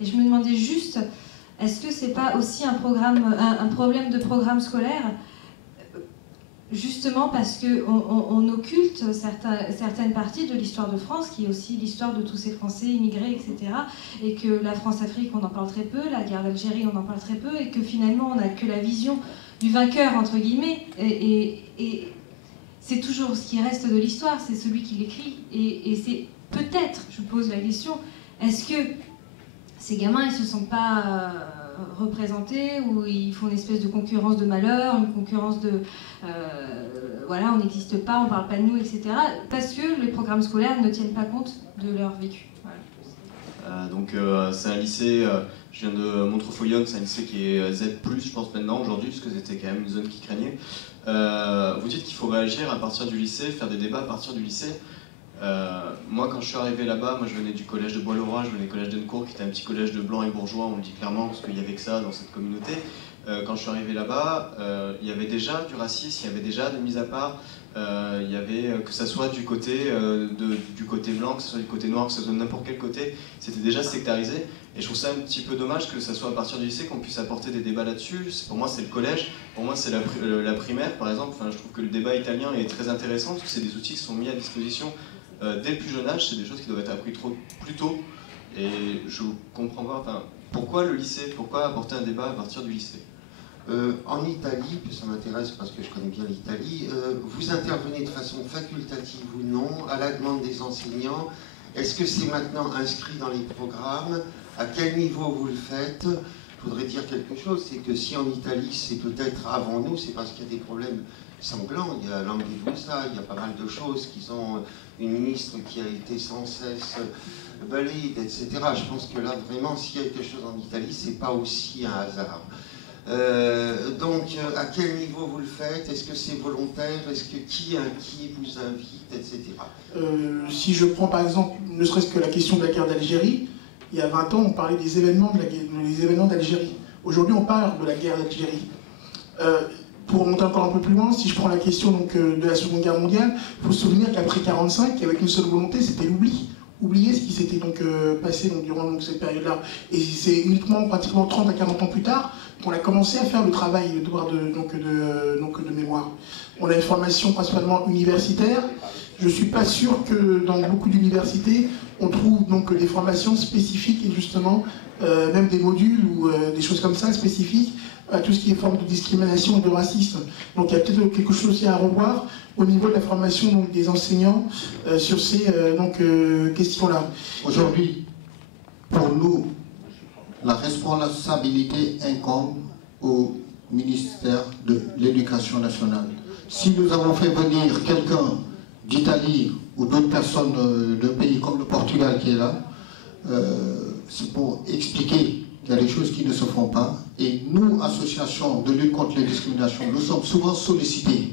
Et je me demandais juste, est-ce que c'est pas aussi un problème de programme scolaire, justement parce qu'on occulte certaines parties de l'histoire de France, qui est aussi l'histoire de tous ces Français immigrés, etc. Et que la France-Afrique, on en parle très peu, la guerre d'Algérie, on en parle très peu, et que finalement, on n'a que la vision du vainqueur, entre guillemets, et c'est toujours ce qui reste de l'histoire, c'est celui qui l'écrit. Et c'est peut-être, je pose la question, est-ce que ces gamins, ils se sentent pas représentés, ou ils font une espèce de concurrence de malheur, une concurrence de voilà, on n'existe pas, on parle pas de nous, etc. Parce que les programmes scolaires ne tiennent pas compte de leur vécu. Voilà. C'est un lycée, je viens de Montreux-Foyonne, c'est un lycée qui est Z+, je pense maintenant aujourd'hui, parce que c'était quand même une zone qui craignait. Vous dites qu'il faut réagir à partir du lycée, faire des débats à partir du lycée. Moi, quand je suis arrivé là-bas, moi je venais du collège de Bois-le-Roi, je venais du collège d'Encourt, qui était un petit collège de blancs et bourgeois, on le dit clairement, parce qu'il n'y avait que ça dans cette communauté. Quand je suis arrivé là-bas, il y avait déjà du racisme, il y avait déjà des mises à part, il y avait, que ce soit du côté blanc, que ce soit du côté noir, que ce soit de n'importe quel côté, c'était déjà sectarisé. Et je trouve ça un petit peu dommage que ça soit à partir du lycée qu'on puisse apporter des débats là-dessus. Pour moi, c'est le collège, pour moi, c'est la primaire, par exemple. Enfin, je trouve que le débat italien est très intéressant, parce que c'est des outils qui sont mis à disposition dès le plus jeune âge, c'est des choses qui doivent être apprises plus tôt. Et je comprends pas, enfin, pourquoi le lycée, pourquoi apporter un débat à partir du lycée? En Italie, puis ça m'intéresse parce que je connais bien l'Italie, vous intervenez de façon facultative ou non, à la demande des enseignants. Est-ce que c'est maintenant inscrit dans les programmes? À quel niveau vous le faites? Je voudrais dire quelque chose, c'est que si en Italie c'est peut-être avant nous, c'est parce qu'il y a des problèmes sanglants. Il y a Lampedusa, il y a pas mal de choses qu'ils ont, une ministre qui a été sans cesse balayée, etc. Je pense que là, vraiment, s'il y a quelque chose en Italie, c'est pas aussi un hasard. À quel niveau vous le faites? Est-ce que c'est volontaire? Est-ce que qui vous invite, etc. Si je prends par exemple, ne serait-ce que la question de la guerre d'Algérie, il y a 20 ans, on parlait des événements d'Algérie. Aujourd'hui, on parle de la guerre d'Algérie. Pour monter encore un peu plus loin, si je prends la question de la Seconde Guerre mondiale, il faut se souvenir qu'après 1945, il y avait une seule volonté, c'était l'oubli. Oublier ce qui s'était passé durant cette période-là. Et c'est uniquement, pratiquement 30 à 40 ans plus tard, qu'on a commencé à faire le travail de mémoire. On a une formation principalement universitaire. Je ne suis pas sûr que dans beaucoup d'universités, on trouve des formations spécifiques et justement, même des modules ou des choses comme ça spécifiques à tout ce qui est forme de discrimination et de racisme. Donc il y a peut-être quelque chose aussi à revoir au niveau de la formation des enseignants sur ces questions-là. Aujourd'hui, pour nous, la responsabilité incombe au ministère de l'Éducation nationale. Si nous avons fait venir quelqu'un d'Italie ou d'autres personnes d'un pays comme le Portugal qui est là, c'est pour expliquer qu'il y a des choses qui ne se font pas. Et nous, associations de lutte contre les discriminations, nous sommes souvent sollicités